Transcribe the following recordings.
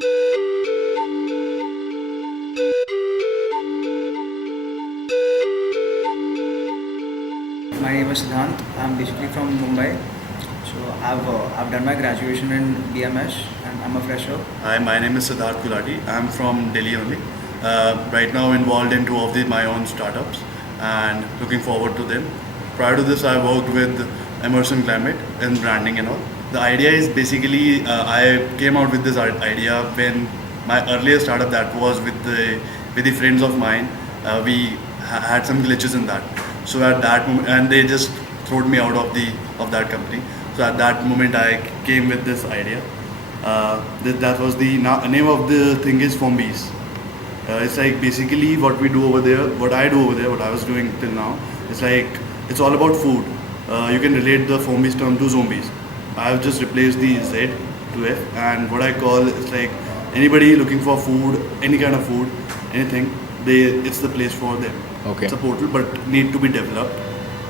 My name is Siddhant. I'm basically from Mumbai. So I've done my graduation in BMS and I'm a fresher. Hi, my name is Siddharth Gulati. I'm from Delhi only. Right now involved in two of my own startups and looking forward to them. Prior to this, I worked with Emerson Climate in branding and all. The idea is basically I came out with this idea when my earlier startup that was with the friends of mine. We had some glitches in that. So at that moment, and they just throwed me out of that company. So at that moment, I came with this idea. That was the name of the thing is Fombies. It's like basically what we do over there, what I do over there, what I was doing till now. It's like it's all about food. You can relate the Fombies term to zombies. I have just replaced the Z to F, and what I call it's like anybody looking for food, any kind of food, anything. It's the place for them. Okay. It's a portal, but need to be developed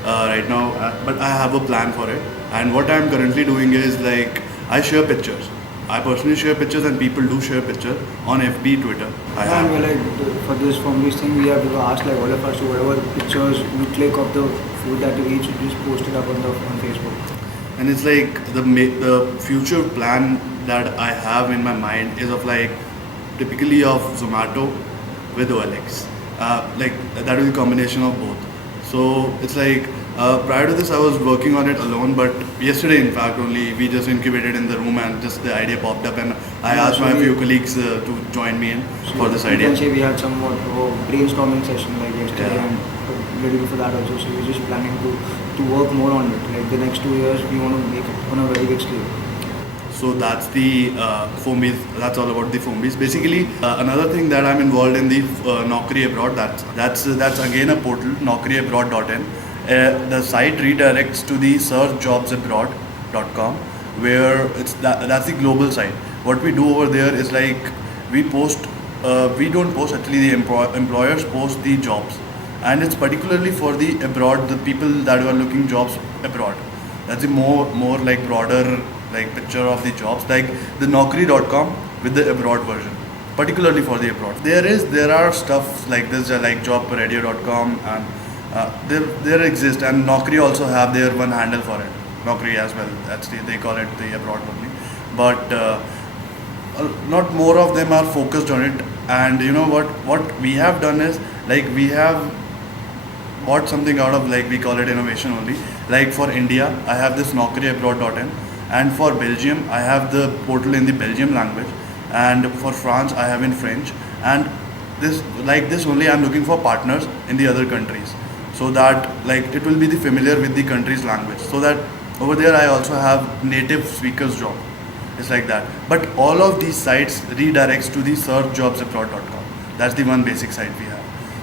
right now. But I have a plan for it. And what I'm currently doing is like I share pictures. I personally share pictures, and people do share pictures on FB, Twitter. And we're like for this from this thing we have to ask like all of us to whatever pictures we click of the food that we eat should just post it up on Facebook. And it's like the future plan that I have in my mind is of like typically of Zomato with OLX. Like that is a combination of both. So it's like prior to this I was working on it alone, but yesterday in fact only we just incubated in the room and just the idea popped up, and I asked my few colleagues to join me in for this idea. You can say we had some brainstorming session like yesterday and a little before that also. So we're just planning to work more on it. Like the next 2 years we want to make it on a very big scale. So that's the Fombies. That's all about the Fombies. Basically, another thing that I'm involved in the Naukri Abroad. That's again a portal, naukriabroad.in. The site redirects to the searchjobsabroad.com, where that's the global site. What we do over there is like we post. We don't post, actually the employers post the jobs, and it's particularly for the abroad, the people that are looking jobs abroad. That's the more like broader like picture of the jobs, like the Naukri.com with the abroad version, particularly for the abroad. There are stuff like this like jobradio.com, and there exist, and Naukri also have their one handle for it, Naukri as well. They call it the abroad only, but not more of them are focused on it. And you know what we have done is like we have bought something out of, like we call it innovation only. Like for India, I have this naukriabroad.in, and for Belgium, I have the portal in the Belgium language, and for France, I have in French. And this only I'm looking for partners in the other countries, so that like it will be the familiar with the country's language, so that over there I also have native speakers job. It's like that. But all of these sites redirects to the searchjobsabroad.com. That's the one basic site we have.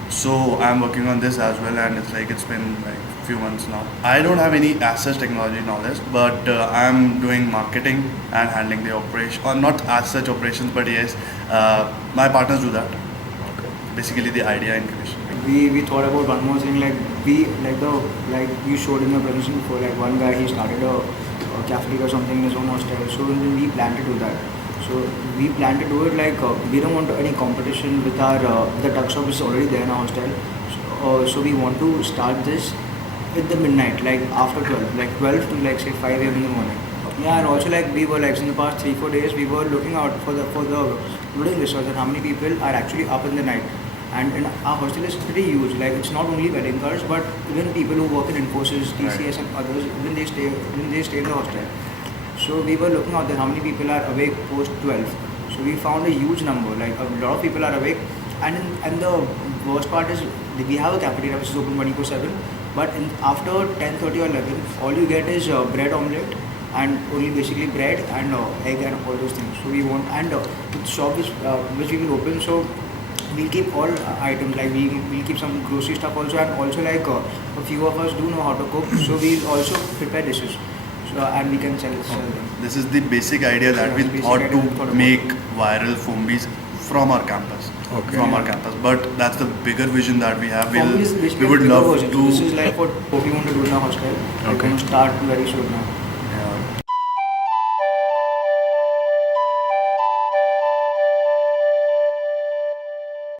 So I'm working on this as well, and it's been like few months now. I don't have any as such technology knowledge, but I'm doing marketing and handling the operation, or not as such operations, but yes, my partners do that. Okay. Basically the idea incubation. We thought about one more thing, like you showed in the presentation before, like one guy he started a cafeteria or something in his own hostel. So we plan to do that. So we plan to do it like we don't want any competition with our the tuck shop is already there in our hostel. So we want to start this with the midnight, like after 12, like 12 to like say 5 a.m. in the morning. Yeah, and also like we were like in the past 3-4 days we were looking out for the doing research on how many people are actually up in the night. And our hostel is pretty huge. Like it's not only wedding cars, but even people who work in Infosys, TCS, and others, even they stay in the hostel. So we were looking out there how many people are awake post 12. So we found a huge number. Like a lot of people are awake, and the worst part is we have a cafeteria which is open 24/7. But after 10:30 or 11, all you get is bread omelette and only basically bread and egg and all those things. So we want, and the shop which we will open. So we'll keep all items, like we'll keep some grocery stuff also, and also like a few of us do know how to cook, so we'll also prepare dishes, so and we can sell them. This is the basic idea that we thought to make viral Fombies from our campus. Okay. From our campus, but that's the bigger vision that we have. We would love to. This is like what we want to do in our hostel. Okay. We're going to start very soon now.